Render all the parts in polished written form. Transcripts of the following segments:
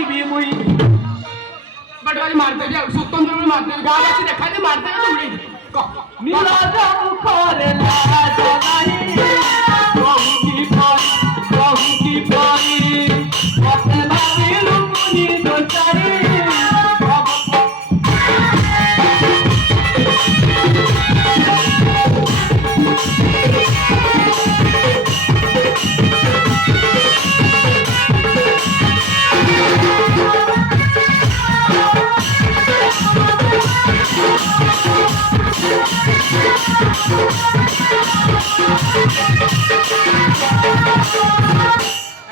କହିବି ମୁଇଁ बट आज मारते भी स्वतंत्र में मारते गाँव अच्छी देखा दे मारते हैं तुम नहीं मिलाद मुखरे लाज नहीं कहू की परी मते भाविलु मुनि दोचारी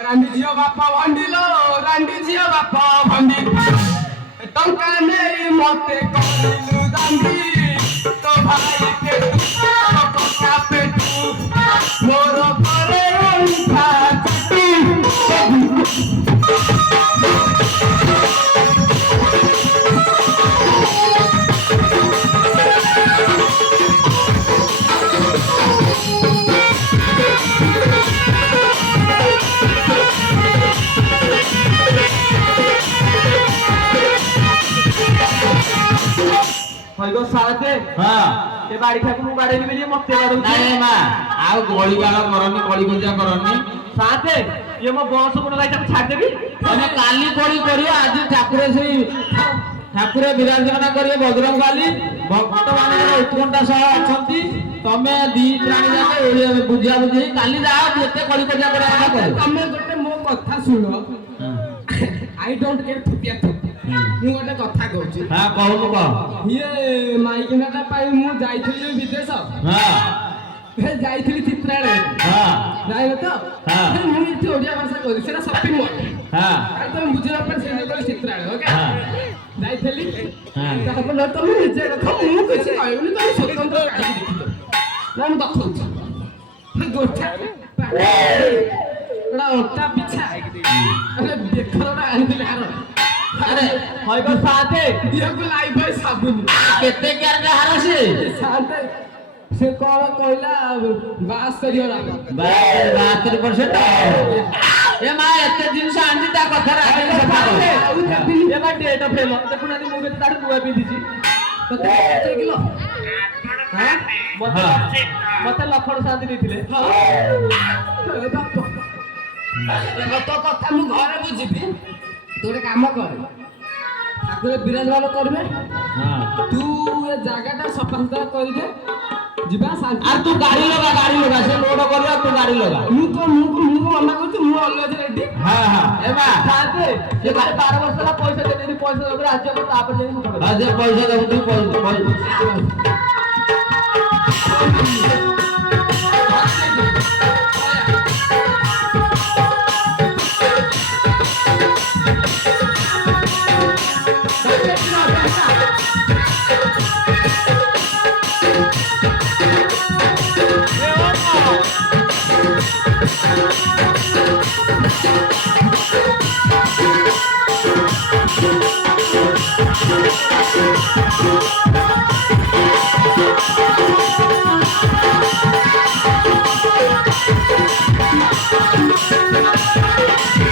रांडी झियो बापा भंडिलो रांडी झियो बापा भंडी टंका मेरी मते करिलु दांडी तो भाई के तो पक्का पेटू मोर करे उठा चटी হইগো সাথে হ্যাঁ এ বাড়ি খাবো মু বাড়ি নিবি মতে বাড়ু ନାଇଁ ମା ଆଉ ଗଳି ଗାଳ କରନି କଳି କଜିଆ କରନି সাথে ইয়ে মো বংশ গুণ গাই তাকে ছাড় দেবি ତମେ କାଲି କଳି କରିବ ଆଜି ଠାକୁର ସେଇ ଠାକୁର ବିରାଜମାନ କରିବେ ବଜରଙ୍ଗ ବାଲି ଭକ୍ତ ମାନଙ୍କର ଉତ୍କଣ୍ଠା ସହ ଅଛନ୍ତି ତମେ ଦି ପ୍ରାଣୀ ଯାକ ବୁଝିଆ ବୁଝି କାଲି ଯାଅ ଯେତେ କଳି କଜିଆ କରିବା କଥା କର ତମେ ଗୋଟେ ମୋ କଥା ଶୁଣ ଆଇ ଡୋଣ୍ଟ କେୟାର ଥୁପିଆ ଥୁପି ମୁଁ ଗୋଟେ କଥା କହୁଛି ହଁ କହୁନୁ କହ ଇଏ ମାଇକିନାଟା ପାଇଁ ମୁଁ ଯାଇଥିଲି ଯୋଉ ବିଦେଶ ହଁ ଯାଇଥିଲି ଚିତ୍ରାଳୟ ହଁ ଯାଇନ ତ ହଁ। ମୁଁ ଏଠି ଓଡ଼ିଆ ଭାଷା କହୁଛି ସେଟା ସପିଂ ମଲ୍ ହଁ କାରଣ ତମେ ବୁଝିବା ପାଇଁ ସେ କହିଲି ଚିତ୍ରାଳୟ ଓକେ ହଁ। ଯାଇଥିଲି ହଁ। ତାପରେ ତମେ ନିଜେ ଦେଖ ମୁଁ କିଛି କହିବିନି ତମେ ସ୍ୱତନ୍ତ୍ର କାହିଁକି ଦେଖିଲ ନା ମୁଁ ଦେଖଉଛି ଗୋଟା ଗୋଟା ଅଣ୍ଟା ପିଛା ଦେଖରଟା ଆଣିଥିଲି ହାର ଆରେ হইগো সাথে ଦିହକୁ ଲାଇ ଭାଇ ସାବୁନ କେତେ କ୍ୟାରେଟ ହାର ସେ ସାନ୍ତେ ସେ କଣ କହିଲା 72 72% ଏ ମା ଏତେ ଜିନିଷ ଆଣିଛି ତା କଥାରେ ଆଗେ ସଫା କର এবার ডেট অফ ফেল দেখুন আমি মুখে তার দুয়া পিঁধিছি ତତେ କେତେ କିଲୋ হ্যাঁ মতে হ্যাঁ। মতে লক্ষণ শান্তি দিয়েছিলে ତୋ କଥା ମୁଁ ଘରେ ବୁଝିବି ତୁ ଗୋଟେ କାମ କର ଠାକୁର ବିରାଜମାନ କରିବେ ତୁ ଏ ଜାଗାଟା ସଫାସୁତରା କରିଦେ ଯିବା ଶାନ୍ତି আর তু গাড়ি লগা সে লোড করবে তু গাড়ি লগা ମୁଁ ମନା କରୁଛି ମୁଁ ଅଲଗା ରେଡି হ্যাঁ হ্যাঁ এবার সাথে সে 12 ବର୍ଷ ହେଲା ପଇସା ଦେଇ ପଇସା ଦେଇ ଆଜି ଆମେ ତାପରେ ଯାଇ ମୁଁ କରିବି আজ পয়সা দেবো তুই পয়সা এ ও